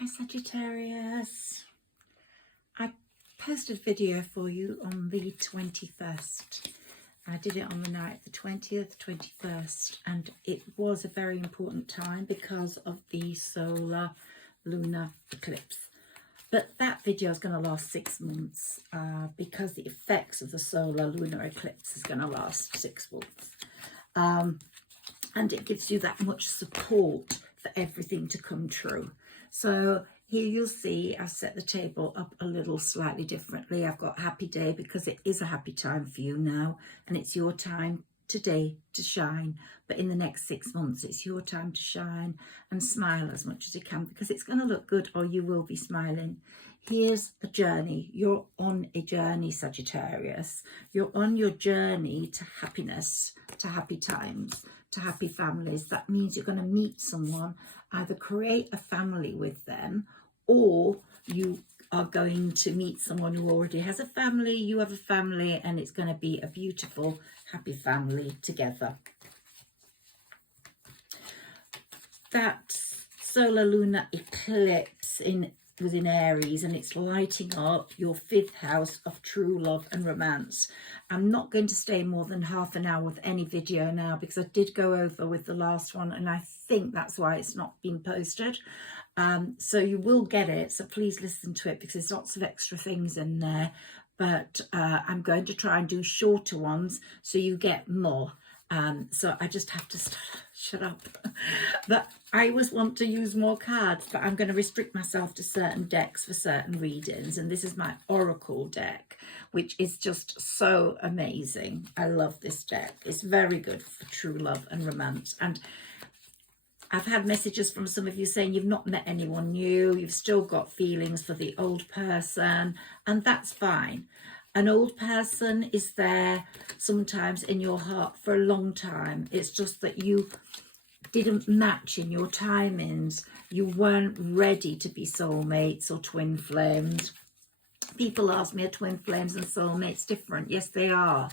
Hi Sagittarius. I posted a video for you on the 21st. I did it on the night, the 20th, 21st, and it was a very important time because of the solar lunar eclipse. But that video is going to last 6 months because the effects of the solar lunar eclipse is going to last 6 months. And it gives you that much support for everything to come true. So here you'll see I've set the table up a little slightly differently. I've got happy day because it is a happy time for you now, and it's your time today to shine. But in the next 6 months, it's your time to shine and smile as much as you can, because it's going to look good or you will be smiling. Here's a journey. You're on a journey, Sagittarius. You're on your journey to happiness, to happy times, to happy families. That means you're going to meet someone, either create a family with them, or you are going to meet someone who already has a family, you have a family, and it's going to be a beautiful, happy family together. That solar lunar eclipse was in Aries, and it's lighting up your 5th house of true love and romance. I'm not going to stay more than half an hour with any video now, because I did go over with the last one, and I think that's why it's not been posted. So you will get it, so please listen to it, because there's lots of extra things in there. But I'm going to try and do shorter ones so you get more. So I just have to shut up. But I always want to use more cards, but I'm going to restrict myself to certain decks for certain readings. And this is my Oracle deck, which is just so amazing. I love this deck. It's very good for true love and romance. And I've had messages from some of you saying you've not met anyone new, you've still got feelings for the old person, and that's fine. An old person is there sometimes in your heart for a long time. It's just that you didn't match in your timings. You weren't ready to be soulmates or twin flames. People ask me, are twin flames and soulmates different? Yes, they are.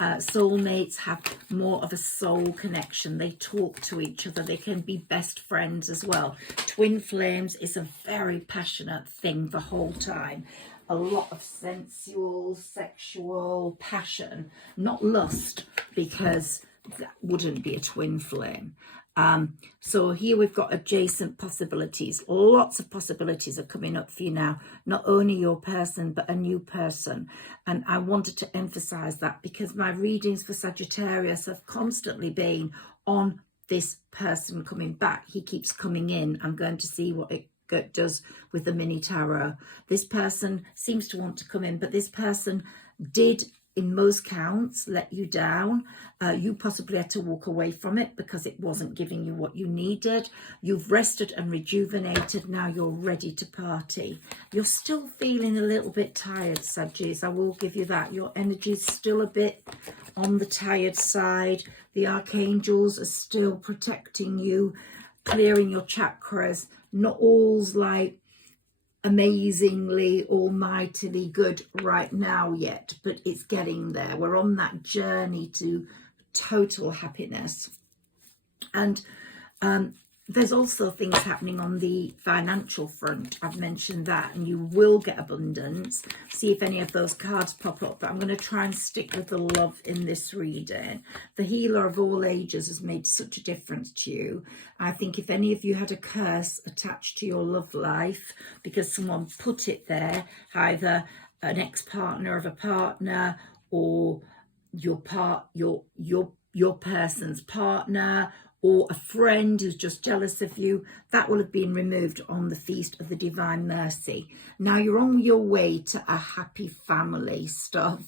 Soulmates have more of a soul connection. They talk to each other. They can be best friends as well. Twin flames is a very passionate thing the whole time. A lot of sensual, sexual passion, not lust, because that wouldn't be a twin flame. So here we've got adjacent possibilities. Lots of possibilities are coming up for you now. Not only your person, but a new person. And I wanted to emphasize that because my readings for Sagittarius have constantly been on this person coming back. He keeps coming in. I'm going to see what it does with the mini tarot. This person seems to want to come in, but this person did, in most counts, let you down. You possibly had to walk away from it because it wasn't giving you what you needed. You've rested and rejuvenated. Now you're ready to party. You're still feeling a little bit tired, Saggies. I will give you that. Your energy is still a bit on the tired side. The archangels are still protecting you, clearing your chakras. Not all's like amazingly, almightily good right now yet, but it's getting there. We're on that journey to total happiness. And there's also things happening on the financial front. I've mentioned that, and you will get abundance. See if any of those cards pop up, but I'm going to try and stick with the love in this reading. The healer of all ages has made such a difference to you. I think if any of you had a curse attached to your love life because someone put it there, either an ex-partner of a partner or your person's partner, or a friend who's just jealous of you, that will have been removed on the Feast of the Divine Mercy. Now you're on your way to a happy family stuff,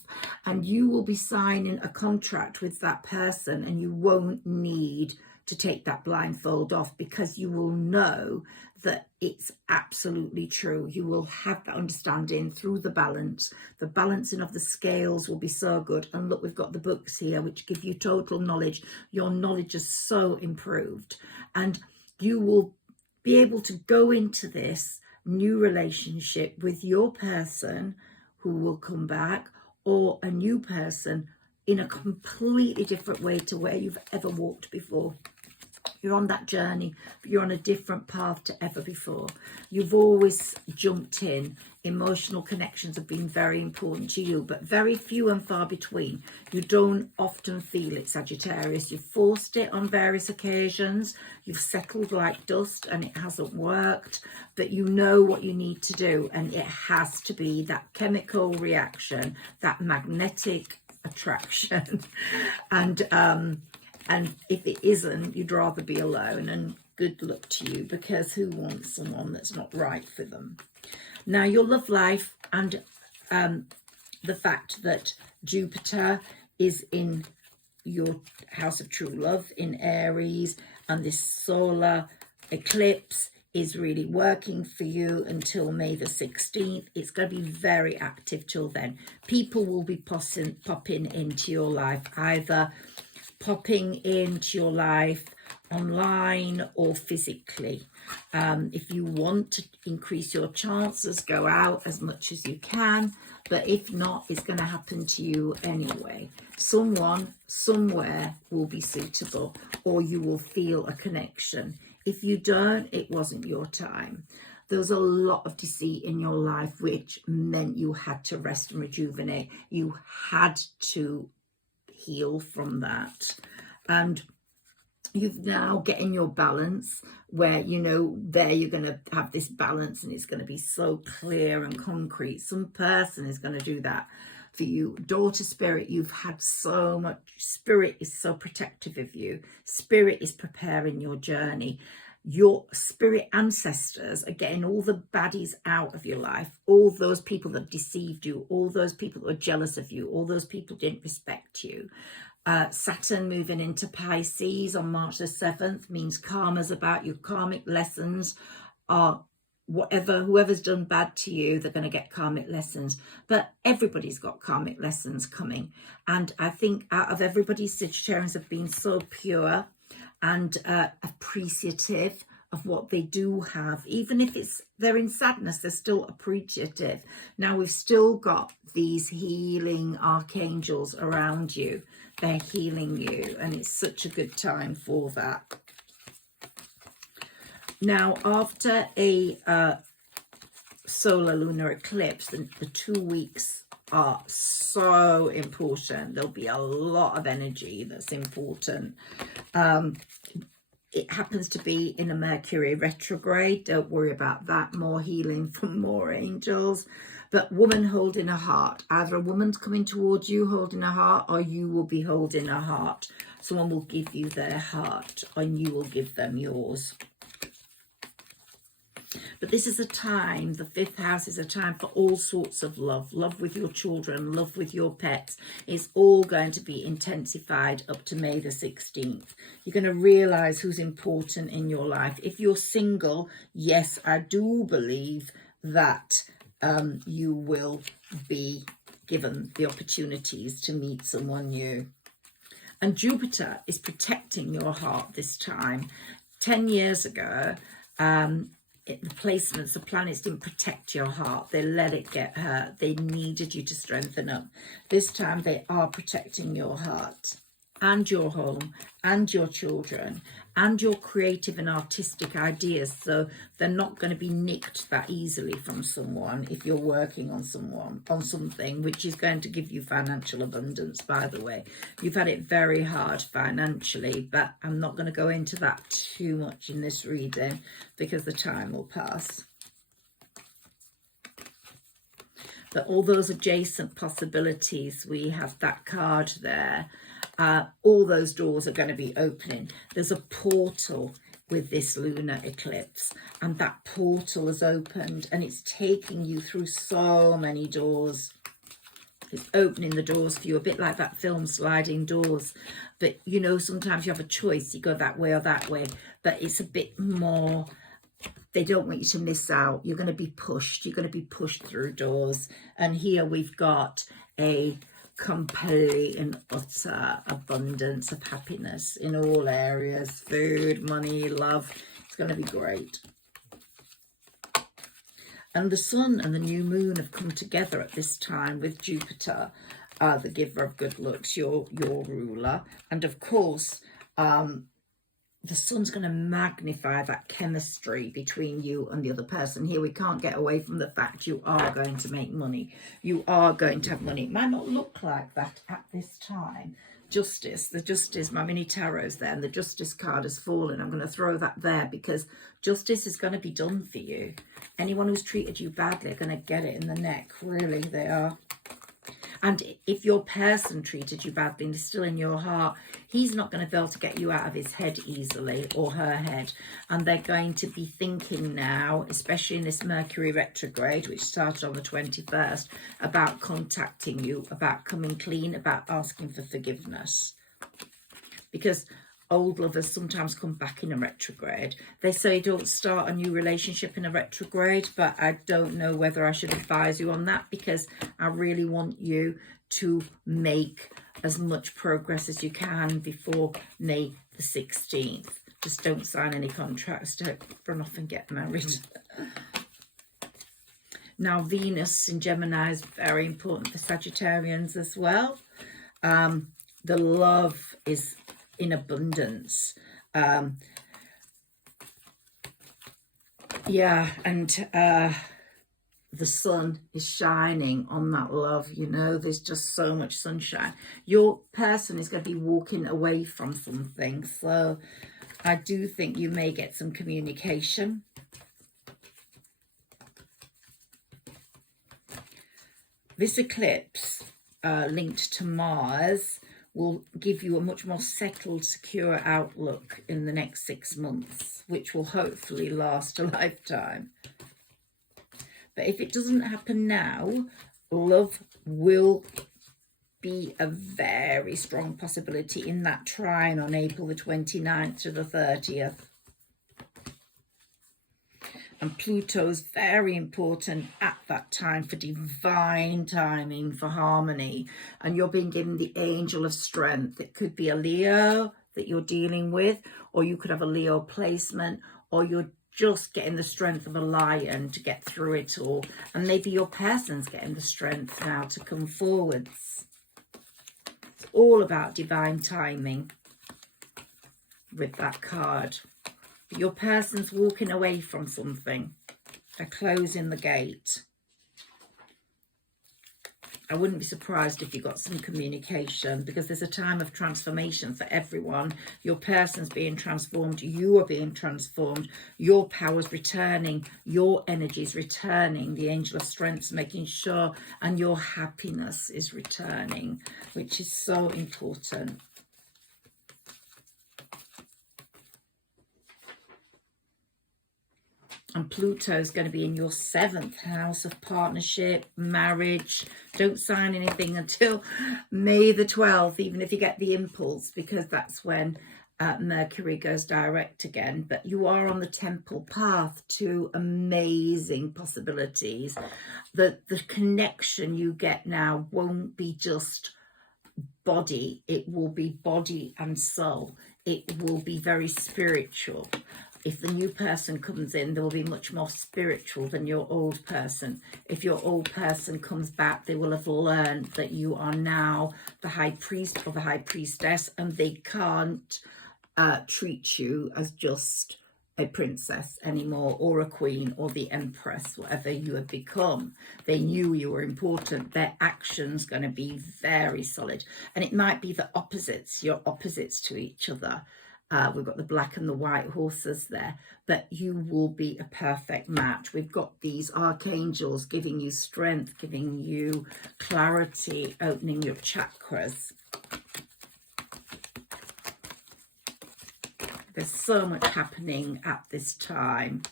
and you will be signing a contract with that person, and you won't need to take that blindfold off because you will know that it's absolutely true. You will have that understanding through the balance. The balancing of the scales will be so good. And look, we've got the books here which give you total knowledge. Your knowledge is so improved, and you will be able to go into this new relationship with your person who will come back, or a new person in a completely different way to where you've ever walked before. You're on that journey, but you're on a different path to ever before. You've always jumped in. Emotional connections have been very important to you, but very few and far between. You don't often feel it, Sagittarius. You've forced it on various occasions. You've settled like dust and it hasn't worked, but you know what you need to do, and it has to be that chemical reaction, that magnetic attraction. And if it isn't, you'd rather be alone, and good luck to you, because who wants someone that's not right for them? Now, your love life and the fact that Jupiter is in your house of true love in Aries, and this solar eclipse is really working for you until May the 16th. It's going to be very active till then. People will be popping into your life, either popping into your life online or physically. If you want to increase your chances, go out as much as you can, but if not, it's going to happen to you anyway. Someone somewhere will be suitable, or you will feel a connection. If you don't, it wasn't your time. There was a lot of deceit in your life, which meant you had to rest and rejuvenate. You had to heal from that, and you've now getting your balance where, you know, there you're going to have this balance and it's going to be so clear and concrete. Some person is going to do that for you. Daughter spirit, you've had so much. Spirit is so protective of you. Spirit is preparing your journey. Your spirit ancestors are getting all the baddies out of your life, all those people that deceived you, all those people that were jealous of you, all those people didn't respect you. Saturn moving into Pisces on March the 7th means karma's about you. Karmic lessons are whoever's done bad to you, they're going to get karmic lessons. But everybody's got karmic lessons coming. And I think out of everybody, Sagittarians have been so pure and appreciative of what they do have. Even if they're in sadness, they're still appreciative. Now, we've still got these healing archangels around you. They're healing you, and it's such a good time for that. Now, after a solar lunar eclipse, the 2 weeks are so important. There'll be a lot of energy that's important. It happens to be in a Mercury retrograde. Don't worry about that. More healing from more angels. But woman holding a heart. Either a woman's coming towards you holding a heart, or you will be holding a heart. Someone will give you their heart and you will give them yours. But this is a time, the 5th house is a time for all sorts of love. Love with your children, love with your pets. It's all going to be intensified up to May the 16th. You're going to realise who's important in your life. If you're single, yes, I do believe that you will be given the opportunities to meet someone new. And Jupiter is protecting your heart this time. 10 years ago, the placements, the planets didn't protect your heart. They let it get hurt. They needed you to strengthen up. This time they are protecting your heart and your home and your children and your creative and artistic ideas. So they're not going to be nicked that easily from someone if you're working on something, which is going to give you financial abundance, by the way. You've had it very hard financially, but I'm not going to go into that too much in this reading because the time will pass. But all those adjacent possibilities, we have that card there. All those doors are going to be opening. There's a portal with this lunar eclipse, and that portal has opened and it's taking you through so many doors. It's opening the doors for you, a bit like that film Sliding Doors. But you know, sometimes you have a choice, you go that way or that way, but it's a bit more, they don't want you to miss out. You're going to be pushed. You're going to be pushed through doors. And here we've got a complete and utter abundance of happiness in all areas. Food, money, love. It's going to be great. And the sun and the new moon have come together at this time with Jupiter, the giver of good looks, your ruler. And of course, the sun's going to magnify that chemistry between you and the other person. Here we can't get away from the fact you are going to make money. You are going to have money. It might not look like that at this time. Justice, the Justice, my mini tarot's there, and the Justice card has fallen. I'm going to throw that there because justice is going to be done for you. Anyone who's treated you badly are going to get it in the neck. Really, they are. And if your person treated you badly and is still in your heart, he's not going to be able to get you out of his head easily, or her head. And they're going to be thinking now, especially in this Mercury retrograde, which started on the 21st, about contacting you, about coming clean, about asking for forgiveness. Because old lovers sometimes come back in a retrograde. They say don't start a new relationship in a retrograde, but I don't know whether I should advise you on that, because I really want you to make as much progress as you can before May the 16th. Just don't sign any contracts, don't run off and get married. Now, Venus in Gemini is very important for Sagittarians as well. The love is in abundance. Yeah, and the sun is shining on that love, you know, there's just so much sunshine. Your person is going to be walking away from something, so I do think you may get some communication. This eclipse linked to Mars will give you a much more settled, secure outlook in the next 6 months, which will hopefully last a lifetime. But if it doesn't happen now, love will be a very strong possibility in that trine on April the 29th to the 30th. And Pluto's very important at that time for divine timing, for harmony. And you're being given the angel of strength. It could be a Leo that you're dealing with, or you could have a Leo placement, or you're just getting the strength of a lion to get through it all. And maybe your person's getting the strength now to come forwards. It's all about divine timing with that card. But your person's walking away from something. They're closing the gate. I wouldn't be surprised if you got some communication, because there's a time of transformation for everyone. Your person's being transformed. You are being transformed. Your power's returning. Your energy's returning. The angel of strength's making sure, and your happiness is returning, which is so important. And Pluto is going to be in your 7th house of partnership, marriage. Don't sign anything until May the 12th, even if you get the impulse, because that's when Mercury goes direct again. But you are on the temple path to amazing possibilities. The connection you get now won't be just body. It will be body and soul. It will be very spiritual. If the new person comes in, they will be much more spiritual than your old person. If your old person comes back, they will have learned that you are now the high priest or the high priestess, and they can't treat you as just a princess anymore, or a queen, or the empress, whatever you have become. They knew you were important. Their action's going to be very solid. And it might be the opposites, you're opposites to each other. We've got the black and the white horses there, but you will be a perfect match. We've got these archangels giving you strength, giving you clarity, opening your chakras. There's so much happening at this time.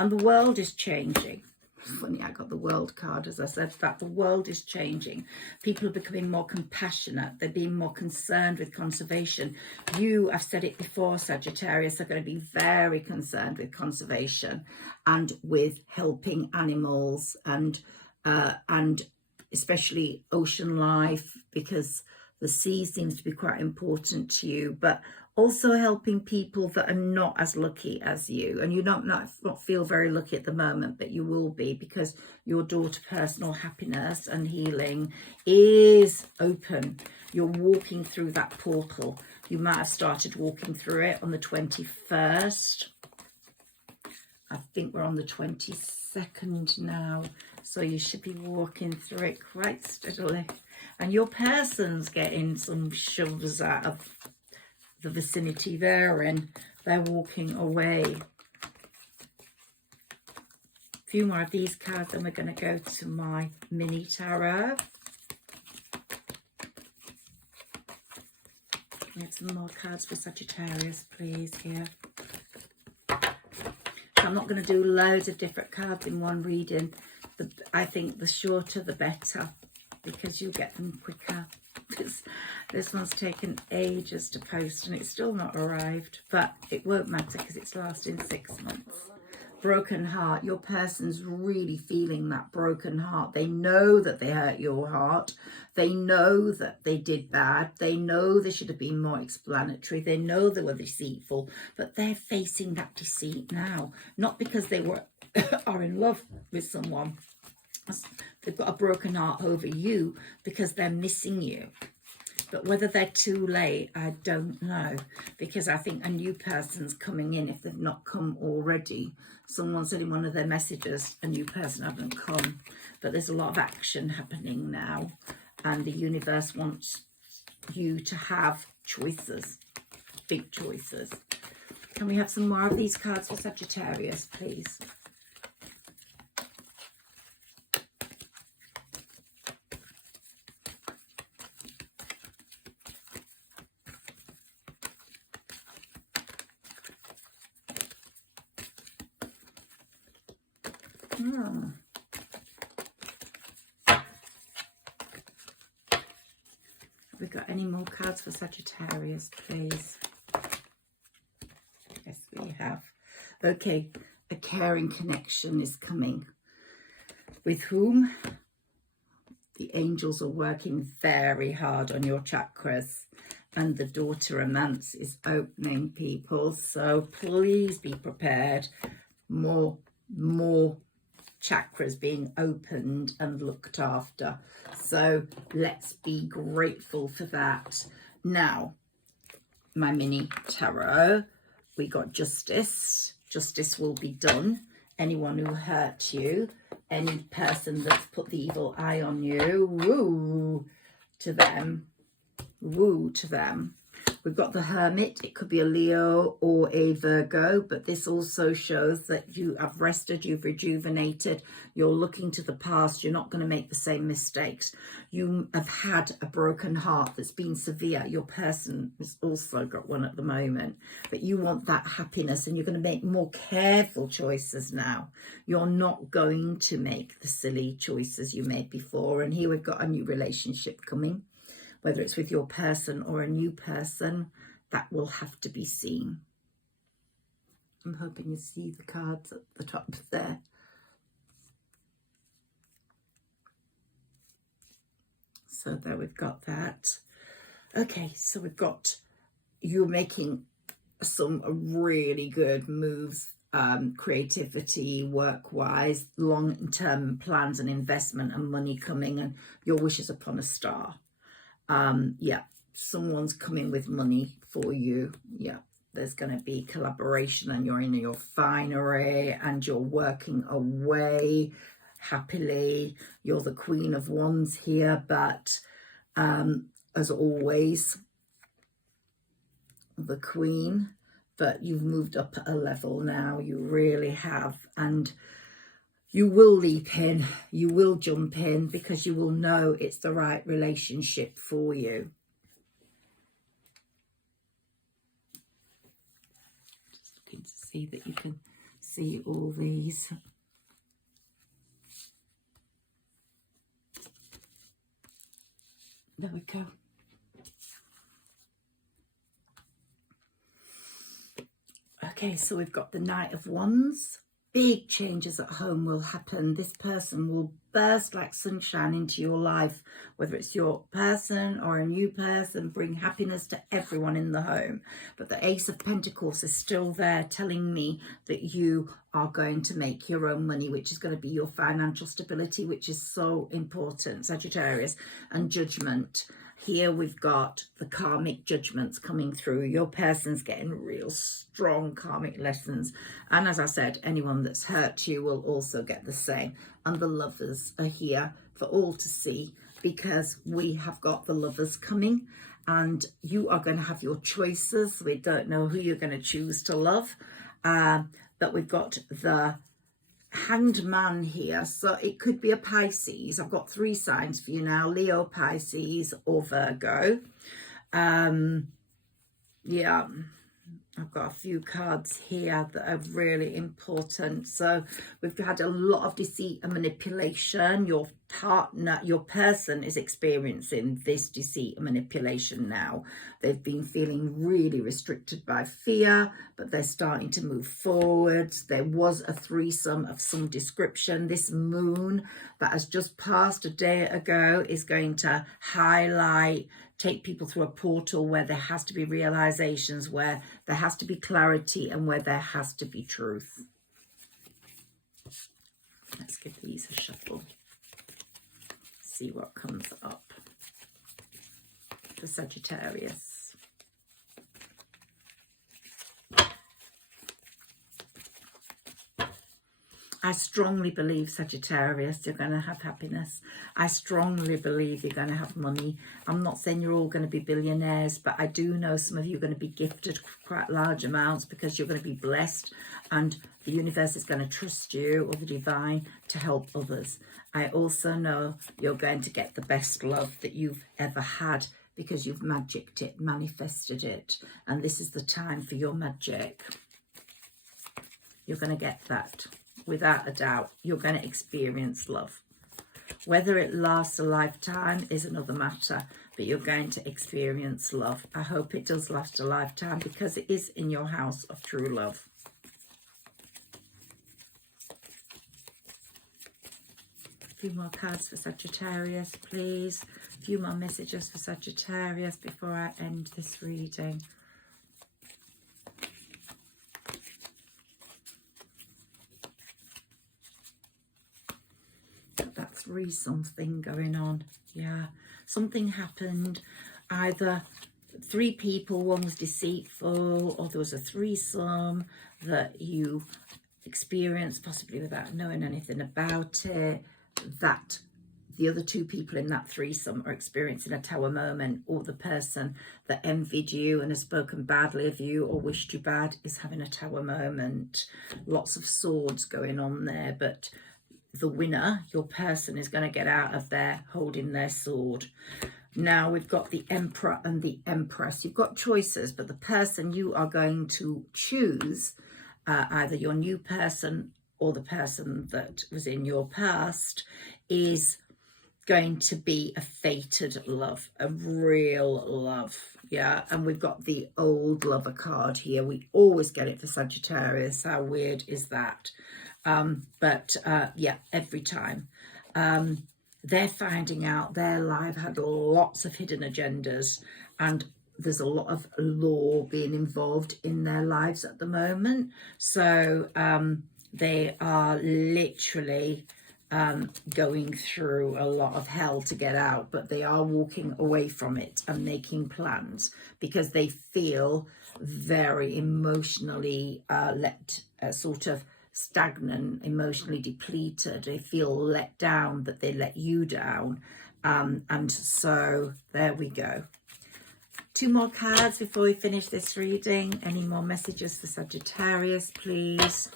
And the world is changing. Funny, I got the world card as I said that. The world is changing. People are becoming more compassionate. They're being more concerned with conservation. You, I've said it before, Sagittarius, are going to be very concerned with conservation and with helping animals and especially ocean life, because the sea seems to be quite important to you, but also helping people that are not as lucky as you. And you not feel very lucky at the moment, but you will be, because your door to personal happiness and healing is open. You're walking through that portal. You might have started walking through it on the 21st. I think we're on the 22nd now. So you should be walking through it quite steadily. And your person's getting some shoves out of the vicinity they're in. They're walking away. A few more of these cards, and we're going to go to my mini tarot. We have some more cards for Sagittarius, please, here. So I'm not going to do loads of different cards in one reading. I think the shorter the better, because you'll get them quicker. This one's taken ages to post and it's still not arrived, but it won't matter because it's lasting 6 months. Broken heart. Your person's really feeling that broken heart. They know that they hurt your heart. They know that they did bad. They know they should have been more explanatory. They know they were deceitful, but they're facing that deceit now. Not because they are in love with someone. They've got a broken heart over you because they're missing you. But whether they're too late, I don't know. Because I think a new person's coming in if they've not come already. Someone said in one of their messages, a new person hasn't come. But there's a lot of action happening now. And the universe wants you to have choices. Big choices. Can we have some more of these cards for Sagittarius, please? Have we got any more cards for Sagittarius, please? Yes, we have. Okay, a caring connection is coming. With whom? The angels are working very hard on your chakras. And the daughter romance is opening, people. So please be prepared. More chakras being opened and looked after. So let's be grateful for that. Now, my mini tarot, we got justice. Justice will be done. Anyone who hurt you, any person that's put the evil eye on you, woo to them. Woo to them. We've got the Hermit. It could be a Leo or a Virgo, but this also shows that you have rested, you've rejuvenated, you're looking to the past, you're not going to make the same mistakes. You have had a broken heart that's been severe. Your person has also got one at the moment, but you want that happiness and you're going to make more careful choices now. You're not going to make the silly choices you made before. And here we've got a new relationship coming. Whether it's with your person or a new person, that will have to be seen. I'm hoping you see the cards at the top there. So there we've got that. Okay, so we've got you making some really good moves, creativity, work-wise, long-term plans and investment and money coming, and your wishes upon a star. Yeah, someone's coming with money for you. Yeah, there's going to be collaboration and you're in your finery and you're working away happily. You're the Queen of Wands here, but as always, the Queen, but you've moved up a level now. You really have. And you will leap in, you will jump in because you will know it's the right relationship for you. Just looking to see that you can see all these. There we go. Okay, so we've got the Knight of Wands. Big changes at home will happen. This person will burst like sunshine into your life, whether it's your person or a new person, bring happiness to everyone in the home. But the Ace of Pentacles is still there telling me that you are going to make your own money, which is going to be your financial stability, which is so important, Sagittarius, and judgment. Here we've got the karmic judgments coming through. Your person's getting real strong karmic lessons. And as I said, anyone that's hurt you will also get the same. And the lovers are here for all to see, because we have got the lovers coming, and you are going to have your choices. We don't know who you're going to choose to love. But we've got the Hanged Man here, so it could be a Pisces. I've got 3 signs for you now: Leo, Pisces, or Virgo. Yeah, I've got a few cards here that are really important. So we've had a lot of deceit and manipulation. Your partner, your person is experiencing this deceit and manipulation now. They've been feeling really restricted by fear, but they're starting to move forwards. There was a threesome of some description. This moon that has just passed a day ago is going to highlight, take people through a portal where there has to be realizations, where there has to be clarity, and where there has to be truth. Let's give these a shuffle. See what comes up for Sagittarius. I strongly believe, Sagittarius, you're going to have happiness. I strongly believe you're going to have money. I'm not saying you're all going to be billionaires, but I do know some of you are going to be gifted quite large amounts, because you're going to be blessed, and the universe is going to trust you, or the divine, to help others. I also know you're going to get the best love that you've ever had, because you've magicked it, manifested it, and this is the time for your magic. You're going to get that. Without a doubt, you're going to experience love. Whether it lasts a lifetime is another matter, but you're going to experience love. I hope it does last a lifetime, because it is in your house of true love. A few more cards for Sagittarius, please. A few more messages for Sagittarius before I end this reading. Something going on. Yeah, something happened. Either 3 people, one was deceitful, or there was a threesome that you experienced, possibly without knowing anything about it, that the other 2 people in that threesome are experiencing a tower moment, or the person that envied you and has spoken badly of you or wished you bad is having a tower moment. Lots of swords going on there, but the winner, your person, is going to get out of there holding their sword. Now we've got the Emperor and the Empress. You've got choices, but the person you are going to choose, either your new person or the person that was in your past, is going to be a fated love, a real love. Yeah, and we've got the old lover card here. We always get it for Sagittarius. How weird is that? Yeah, every time. They're finding out their life had lots of hidden agendas, and there's a lot of law being involved in their lives at the moment. So they are literally going through a lot of hell to get out, but they are walking away from it and making plans, because they feel very emotionally sort of stagnant, emotionally depleted. They feel let down, that they let you down, and so there we go. 2 more cards before we finish this reading. Any more messages for Sagittarius, please?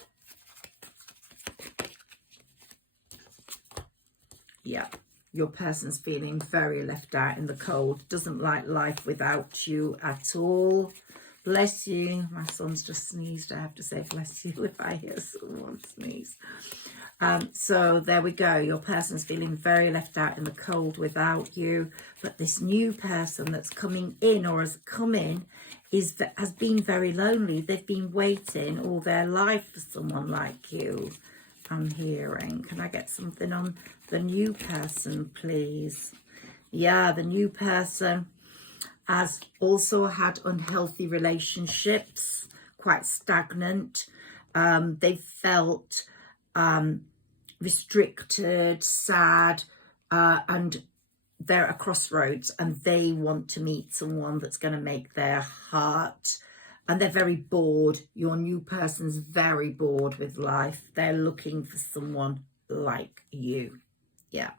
Yeah, your person's feeling very left out in the cold, doesn't like life without you at all. Bless you. My son's just sneezed. I have to say bless you if I hear someone sneeze. So there we go. Your person's feeling very left out in the cold without you. But this new person that's coming in, or has come in, has been very lonely. They've been waiting all their life for someone like you. I'm hearing. Can I get something on the new person, please? Yeah, the new person has also had unhealthy relationships, quite stagnant. They felt restricted, sad, and they're at a crossroads and they want to meet someone that's going to make their heart, and they're very bored. Your new person's very bored with life. They're looking for someone like you. Yeah.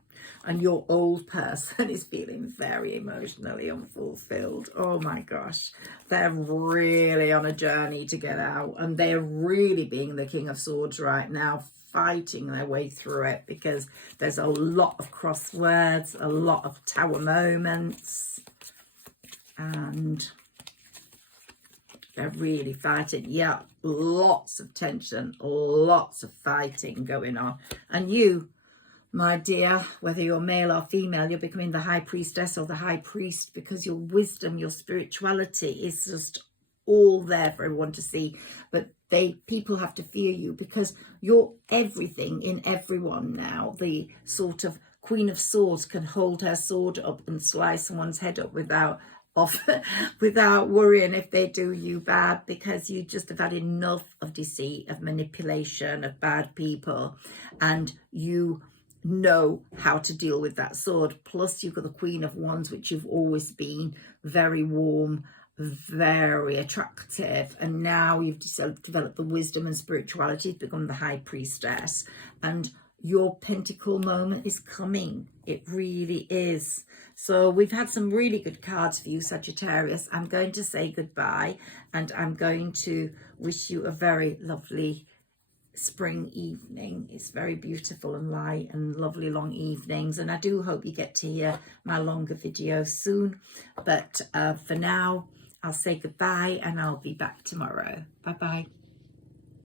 And your old person is feeling very emotionally unfulfilled. Oh my gosh. They're really on a journey to get out, and they're really being the King of Swords right now, fighting their way through it, because there's a lot of crosswords, a lot of tower moments, and they're really fighting. Yeah, lots of tension, lots of fighting going on. And you, my dear, whether you're male or female, you're becoming the high priestess or the high priest, because your wisdom, your spirituality is just all there for everyone to see. But people have to fear you, because you're everything in everyone now. The sort of Queen of Swords can hold her sword up and slice someone's head up without worrying if they do you bad, because you just have had enough of deceit, of manipulation, of bad people, and you know how to deal with that sword. Plus you've got the Queen of Wands, which you've always been, very warm, very attractive, and now you've developed the wisdom and spirituality to become the high priestess, and your pentacle moment is coming. It really is. So we've had some really good cards for you, Sagittarius. I'm going to say goodbye, and I'm going to wish you a very lovely spring evening. It's very beautiful and light and lovely long evenings, and I do hope you get to hear my longer videos soon. But for now, I'll say goodbye, and I'll be back tomorrow. Bye bye.